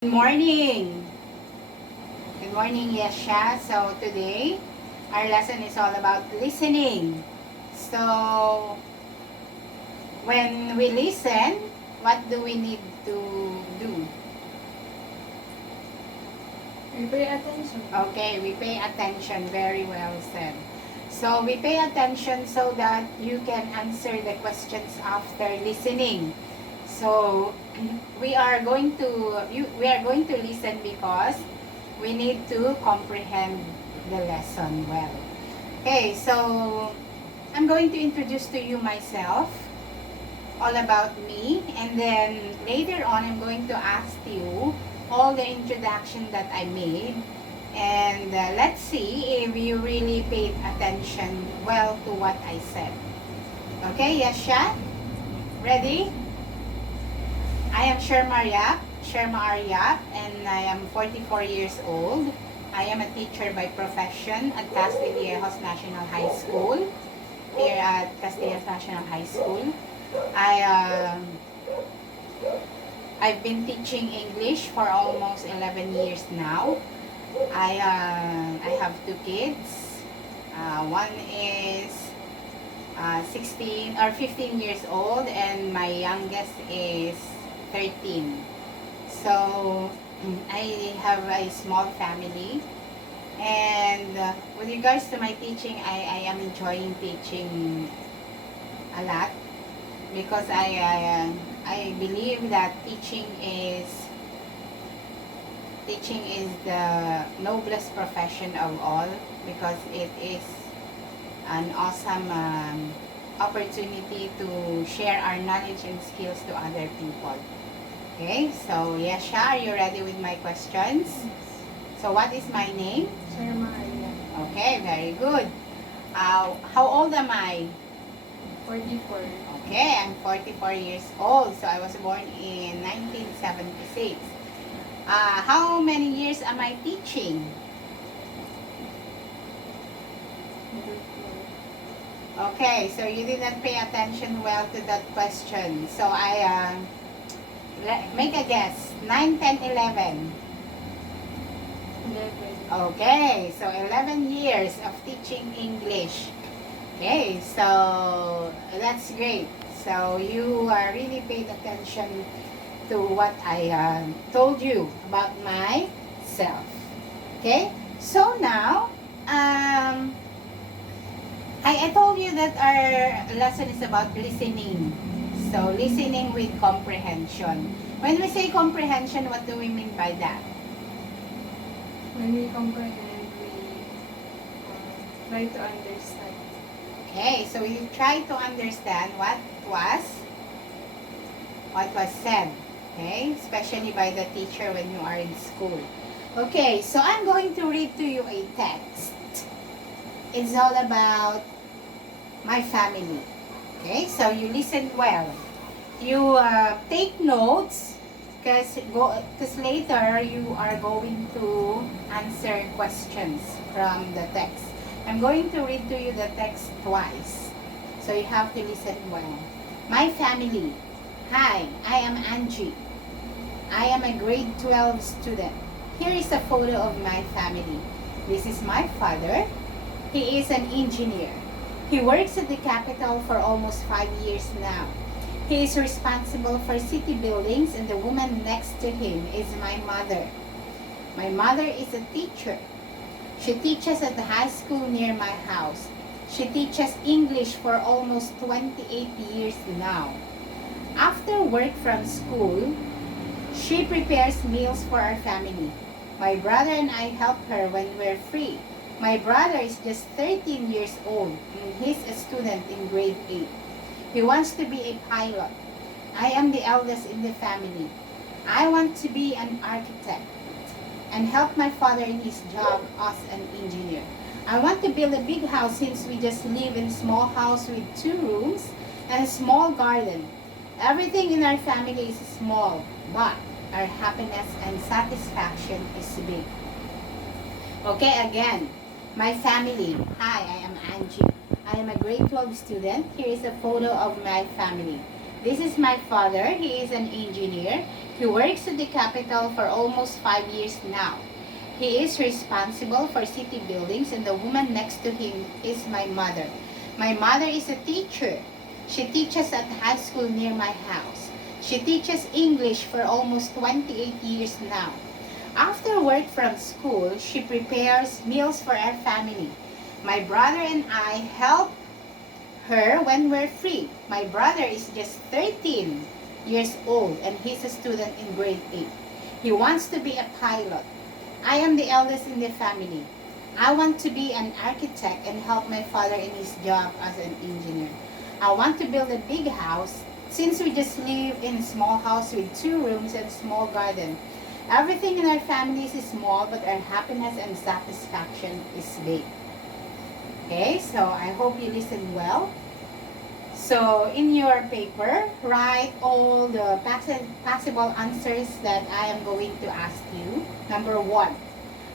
Good morning. Good morning, Yesha. So today, our lesson is all about listening. So, when we listen, what do we need to do? We pay attention. Okay, we pay attention. Very well said. So, we pay attention so that you can answer the questions after listening. So, we are going to listen because we need to comprehend the lesson well. Okay, so I'm going to introduce to you myself, all about me, and then later on I'm going to ask you all the introduction that I made, and let's see if you really paid attention well to what I said. Okay, Yasha? Ready? I am Sherma Aryap, and I am 44 years old. I am a teacher by profession at Castillejos National High School, here at Castillejos National High School. I've been teaching English for almost 11 years now. I have two kids. One is 16 or 15 years old, and my youngest is 13. So I have a small family, and with regards to my teaching, I am enjoying teaching a lot because I believe that teaching is the noblest profession of all, because it is an awesome opportunity to share our knowledge and skills to other people. Okay, so Yasha, are you ready with my questions? So what is my name? Maria. Okay, very good. How old am I? 44. Okay, I'm 44 years old. So I was born in 1976. How many years am I teaching? Okay, so you did not pay attention well to that question. So make a guess. 9, 10, 11. 11. Okay, so 11 years of teaching English. Okay, so that's great. So you really paid attention to what I told you about myself. Okay, so now I told you that our lesson is about listening. So listening with comprehension. When we say comprehension, what do we mean by that? When we comprehend, we try to understand. Okay, so you try to understand what was said. Okay, especially by the teacher when you are in school. Okay, so I'm going to read to you a text. It's all about my family. Okay, so you listen well. You take notes, because later you are going to answer questions from the text. I'm going to read to you the text twice, so you have to listen well. My family. Hi, I am Angie. I am a grade 12 student. Here is a photo of my family. This is my father. He is an engineer. He works at the capital for almost 5 years now. He is responsible for city buildings, and the woman next to him is my mother. My mother is a teacher. She teaches at the high school near my house. She teaches English for almost 28 years now. After work from school, she prepares meals for our family. My brother and I help her when we're free. My brother is just 13 years old, and he's a student in grade 8. He wants to be a pilot. I am the eldest in the family. I want to be an architect and help my father in his job as an engineer. I want to build a big house, since we just live in a small house with 2 rooms and a small garden. Everything in our family is small, but our happiness and satisfaction is big. Okay, again. My family. Hi, I am Angie. I am a grade 12 student. Here is a photo of my family. This is my father. He is an engineer. He works at the capital for almost 5 years now. He is responsible for city buildings, and the woman next to him is my mother. My mother is a teacher. She teaches at high school near my house. She teaches English for almost 28 years now. After work from school, she prepares meals for our family. My brother and I help her when we're free. My brother is just 13 years old and he's a student in grade 8. He wants to be a pilot. I am the eldest in the family. I want to be an architect and help my father in his job as an engineer. I want to build a big house since we just live in a small house with 2 rooms and a small garden. Everything in our family is small, but our happiness and satisfaction is big. Okay, so I hope you listen well. So in your paper, write all the possible answers that I am going to ask you. Number 1,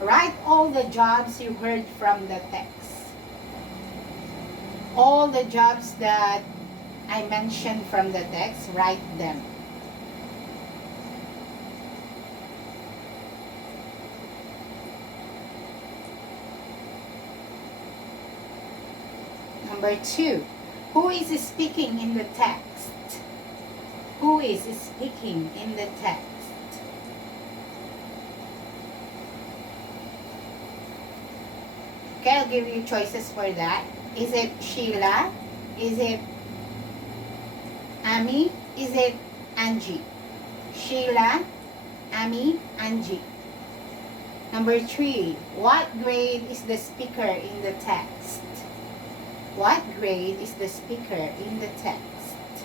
write all the jobs you heard from the text. All the jobs that I mentioned from the text, write them. Number 2, who is speaking in the text? Who is speaking in the text? Okay, I'll give you choices for that. Is it Sheila? Is it Amy? Is it Angie? Sheila, Amy, Angie. Number 3, what grade is the speaker in the text? What grade is the speaker in the text?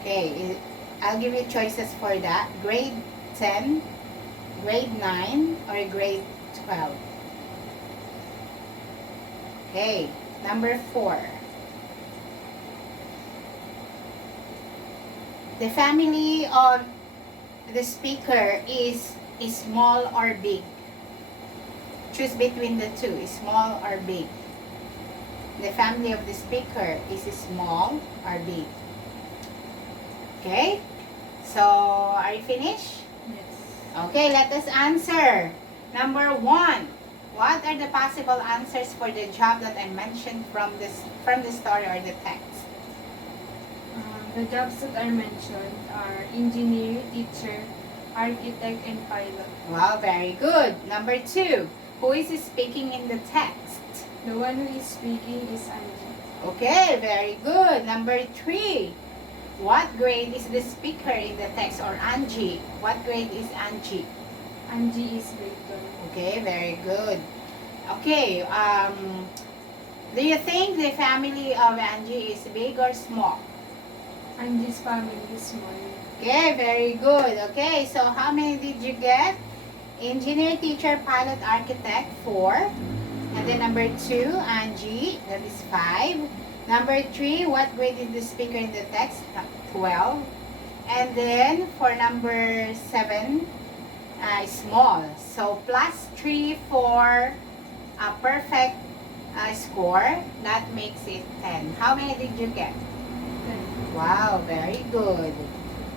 Okay, I'll give you choices for that. Grade 10, grade 9, or grade 12. Okay, number 4. The family of the speaker is small or big? Choose between the two, small or big. The family of the speaker is small or big. Okay? So, are you finished? Yes. Okay, let us answer. Number 1. What are the possible answers for the job that I mentioned from the story or the text? The jobs that are mentioned are engineer, teacher, architect, and pilot. Wow, very good. Number 2. Who is speaking in the text? The one who is speaking is Angie. Okay, very good. Number 3. What grade is the speaker in the text, or Angie? What grade is Angie? Angie is grade 12. Okay, very good. Okay, do you think the family of Angie is big or small? Angie's family is small. Okay, very good. Okay, so how many did you get? Engineer, teacher, pilot, architect, 4. And then number 2, Angie, that is 5. Number 3, what grade is the speaker in the text? 12. And then for number 7, small. So plus 3 for a perfect score. That makes it 10. How many did you get? 10. Wow, very good.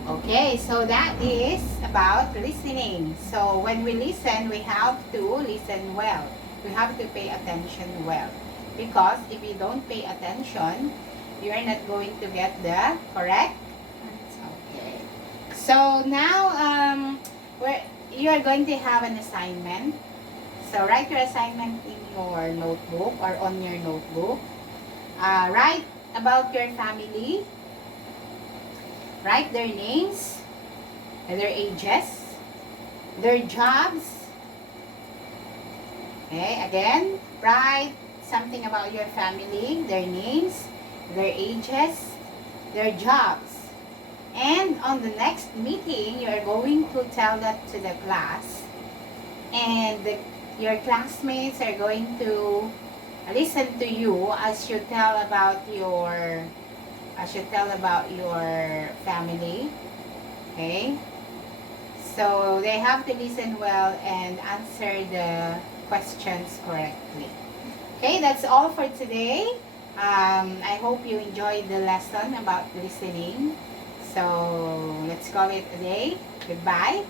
Okay, so that is about listening. So when we listen, we have to listen well. We have to pay attention well. Because if you don't pay attention, you are not going to get the correct. Okay. So now you are going to have an assignment. So write your assignment in your notebook or on your notebook. Write about your family. Write their names, their ages, their jobs. Okay, again, write something about your family, their names, their ages, their jobs. And on the next meeting, you are going to tell that to the class. And your classmates are going to listen to you as you tell about your family. Okay, so they have to listen well and answer the questions correctly. Okay, that's all for today. I hope you enjoyed the lesson about listening. So let's call it a day. Goodbye.